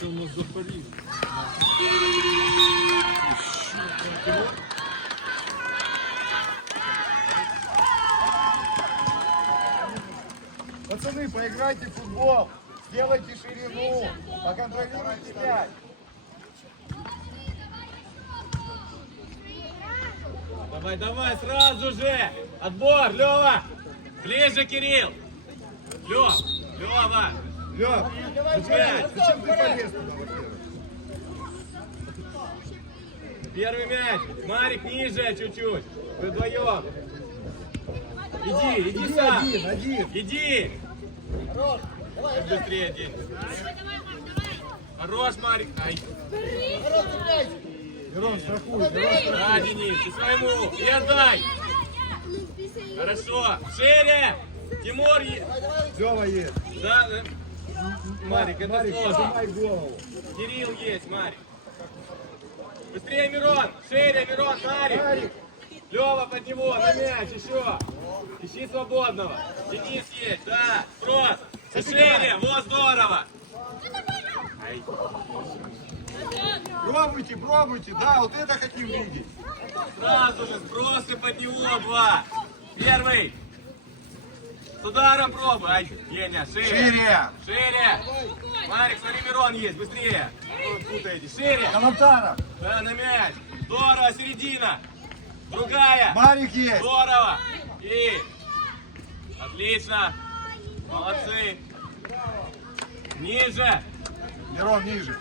Це у нас Запоріжжя. Пацаны, поиграйте в футбол. Сделайте ширину. Поконтролируйте мяч. Давай, давай, сразу же! Отбор, Лева! Ближе, Кирилл! Лев, Лева! Лёв, зачем ты полез туда? Первый мяч! Марик, ниже чуть-чуть! Вы вдвоем! Иди, иди Иди сам! один, один. Иди! Чуть быстрее день! Хорош, Марик! Ай! Мирон, страхуй. Мирон, Да, Денис, ты своему! И отдай! Хорошо! Шире! Тимур! е- Лёва есть. Да, э, Марик, это Марик, сложно. голову. Кирилл есть, Марик. Быстрее, Мирон! Шире, Мирон, Марик! Марик, Лева под него, на мяч, еще! Ищи свободного! Денис есть, да! Спрос! Шире, вот здорово! Ай, пробуйте, пробуйте. Да, вот это хотим видеть. сразу же сбросы под него два! Первый! С ударом пробуй! Ай, Еня, шире! Шире. Шире! Марик, смотри, Мирон есть, быстрее! Путаете, шире! Калантаров. Да, на мяч! Здорово, середина! Другая! Марик есть. Здорово! И... Отлично! Молодцы! Ниже! Мирон, ниже.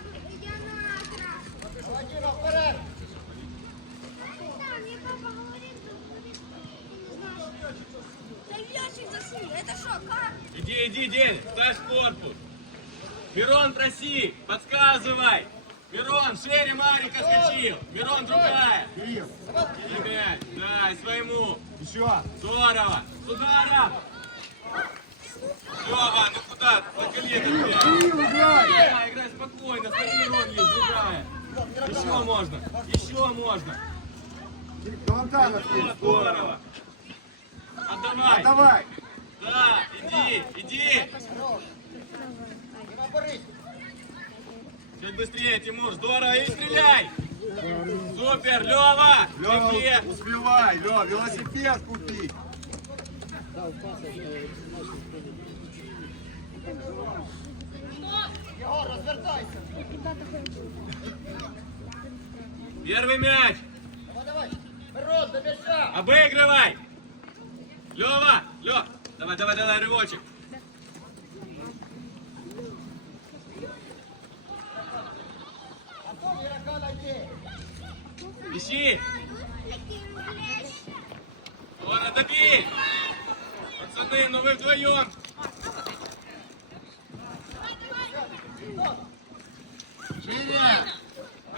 Это Иди, иди, День, ставь корпус! Мирон, проси! Подсказывай! Мирон, шире Марика скочил! Мирон, другая! Кирилл, И мяч! Да, и своему! еще. Здорово! С ударом! Лева, ну куда? На колено. Кирилл, играй. Да, играй спокойно, смотри, Мирон есть, другая. Еще можно, еще можно. Здорово. Отдавай. Давай. Да, иди, иди. Чуть быстрее, Тимур, здорово, и стреляй. Супер, Лева, Лёва, беги. успевай. Лёва, велосипед купи. Первый мяч. Обыгрывай. Лева, Лева. Давай, давай, давай, рывочек. Ищи. Скоро добей. Пацаны, ну вы вдвоем.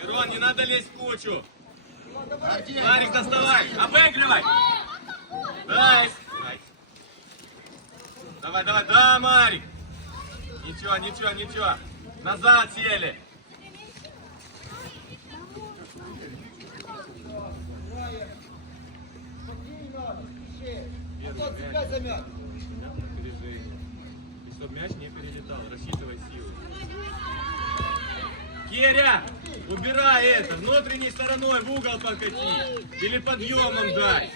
Мирон, не надо лезть в кучу. Марик, доставай. Обыгрывай. Дай. Ай. Давай, давай, да, Марик. Ничего, ничего, ничего. Назад сели. И чтоб мяч не перелетал, рассчитывай силы. Керя, убирай это, внутренней стороной в угол подкати. Или подъемом дай.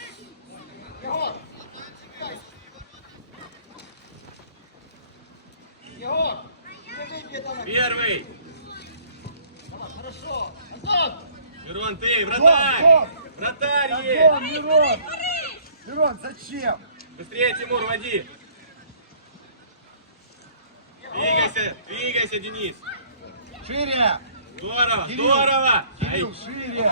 Первый. Мирон, ты, вратарь. Вратарь есть. Мирон. Мирон, зачем? Быстрее, Тимур, води. Двигайся, двигайся, Денис. Шире. Здорово, Кирилл. здорово. Кирилл, шире.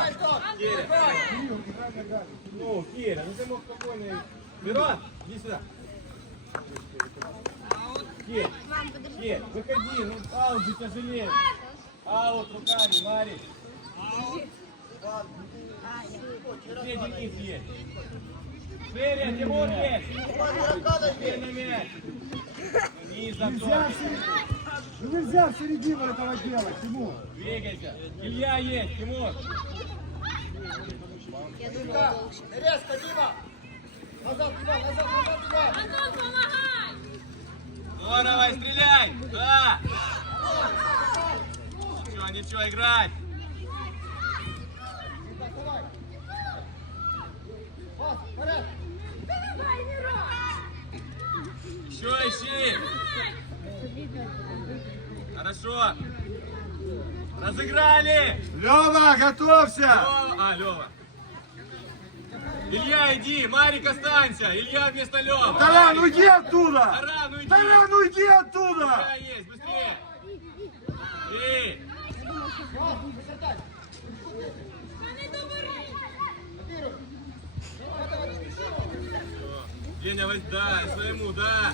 Кирилл, ногами. Ну, Керя, ну ты мог спокойно... Мирон, иди сюда. Керь, Керь, выходи, ну аут же тяжелее. Аут руками, Марик. Где Денис есть? Шире, Тимур есть. Теперь на мяч. Денис Нельзя, готов. в середину- ну нельзя в середину этого делать, Тимур. Двигайся. Илья есть, Тимур. Резко, Дима. Назад, туда, назад, назад, туда. Антон, помогай! Здорово, и стреляй. Да. Ничего, ничего, играть. Давай. Еще ищи. Хорошо. Разыграли. Лева, готовься! Лёва. А, Лева. Илья, иди. Марик, останься. Илья вместо Лева. Таран, уйди оттуда! Таран, уйди. Таран, уйди оттуда! Да, есть, быстрее. И. Деня, возь, да, своему, да.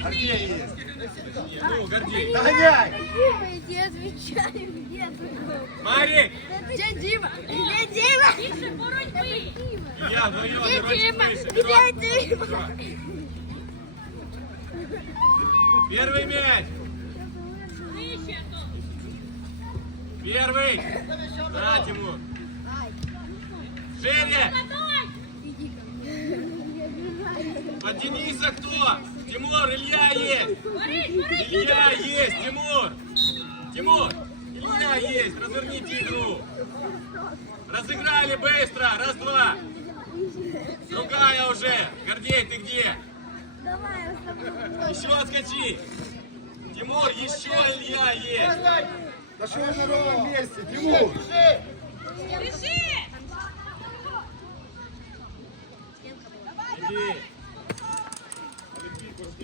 Гордей! Ну, Гордей. Догоняй! Иди, отвечай, где? Марик. Где Дима? Где Дима? Тише, боротьбы! Илья, вдвоем, Где Дима? Где. Дима? Первый мяч. Первый. Да, Тимур. Шире. Под Дениса кто? Тимур, Илья есть. Илья есть, Тимур. Тимур, Илья есть. Разверните игру. Разыграли быстро. Раз, два. Другая уже. Гордей, ты где? Еще отскочи. Тимур, еще Илья есть. Да что на ровном месте? Тимур! Иди.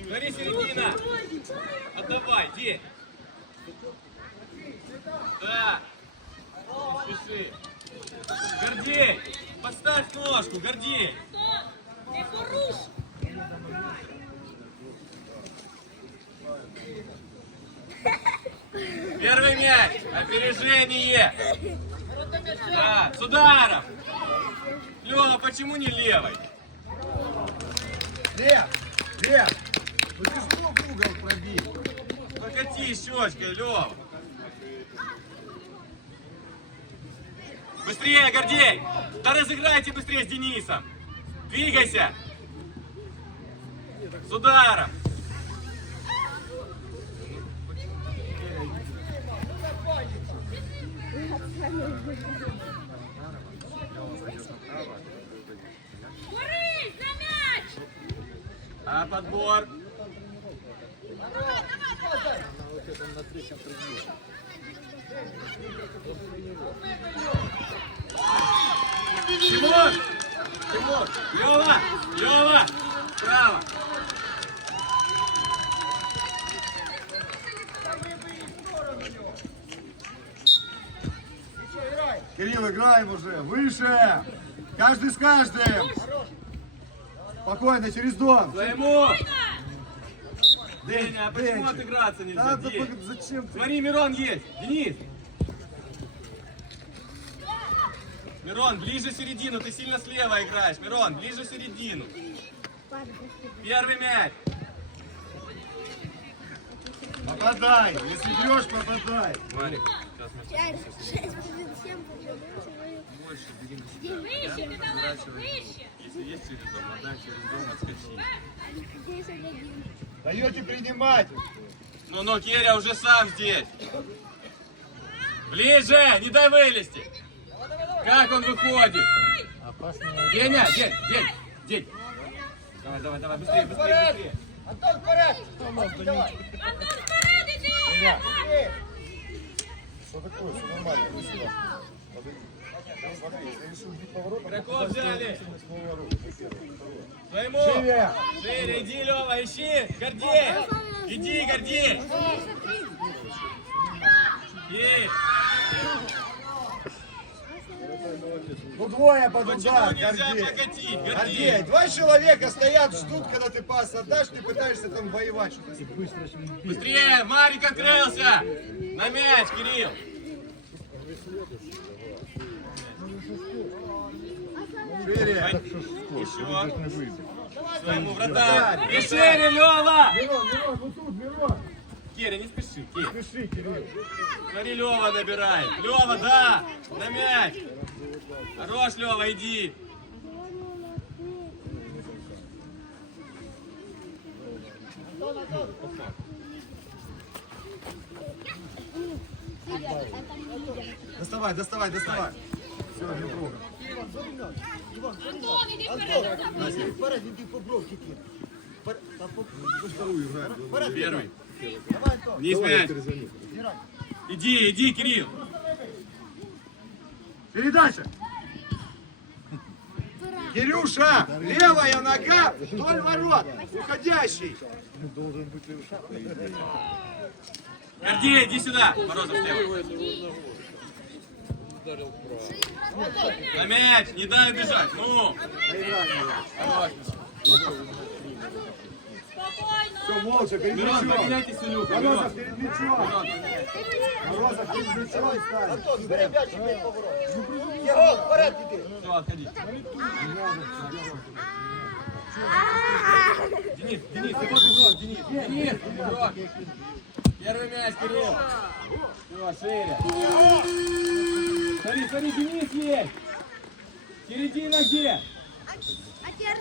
Гори середина. Отдавай, иди. Да. Не спеши. Гордей, поставь ножку, Гордей. Первый мяч. Опережение. Да, с ударом. Лева, почему не левой? Лев! Лев! Ну ты ж мог угол пробить! Покати щечкой, Лева. Быстрее, Гордей! Да разыграйте быстрее с Денисом! Двигайся! С ударом! А подбор? Тимур! Тимур! Лева! Лева! Право! Кирилл, играем уже! Выше! Каждый с каждым! Спокойно, через дом! Своему! Деня, а почему Денчик. отыграться нельзя? Да, да, пог- зачем ты? Смотри, Мирон есть! Денис! Мирон, ближе середину, ты сильно слева играешь. Мирон, ближе середину. Первый мяч. Попадай! Если бьешь, попадай! Марик, Пять, шесть, семь, если есть через дом, отдай через дом, отскочи. десять, один. Даете принимать! Ну, ну, Керя уже сам здесь. Ближе, не дай вылезти. Как он выходит? Деня, день, день, день. Давай, давай, давай, быстрее, быстрее, быстрее. Антон, вперед! Давай! Меня! Что такое? Все нормально, иди. Подойди. Игроков взяли. Своему. Шире! Шире, иди, Лева, ищи. Гордей. Иди, Гордей. Есть. Ну двое под удар, Гордей. Гордей, Гордей. два человека стоят, ждут, когда ты пас отдашь, ты пытаешься там воевать что-то. Быстрее! Марик открылся! На мяч, Кирилл! Шире. Еще. Своему вратарь! И шире, Лева! Мирон, Мирон, вот тут, Мирон. Киря, не спеши, Киря. Пиши, Кирилл. Смотри, Лева набирает. Лева, да! На мяч! Хорош, Лева, иди! Доставай, доставай, доставай. Не. Антон, иди вперед. Вперед, иди по бровке, Кир. Вторую играем. Первый. Давай, Антон. Вниз мяч. Иди, иди, Кирилл. Передача. Кирюша, левая нога вдоль ворот, уходящий. Гордей, иди сюда. Морозов, слева. На мяч, не дай убежать. Ну. Хорош. Спокойно. Все, молча, перед Мирон, мячом. поменяйтесь, Илюха. Морозов Мирон. перед мячом. Морозов перед мячом ставит. Антон, бери мяч теперь поворот. Егор, вперед иди. Все, отходи. Денис, Денис, ты вот игрок, Денис. Денис, игрок. Первый мяч, Кирилл. Все, шире. Смотри, смотри, Денис есть. Середина где? А теперь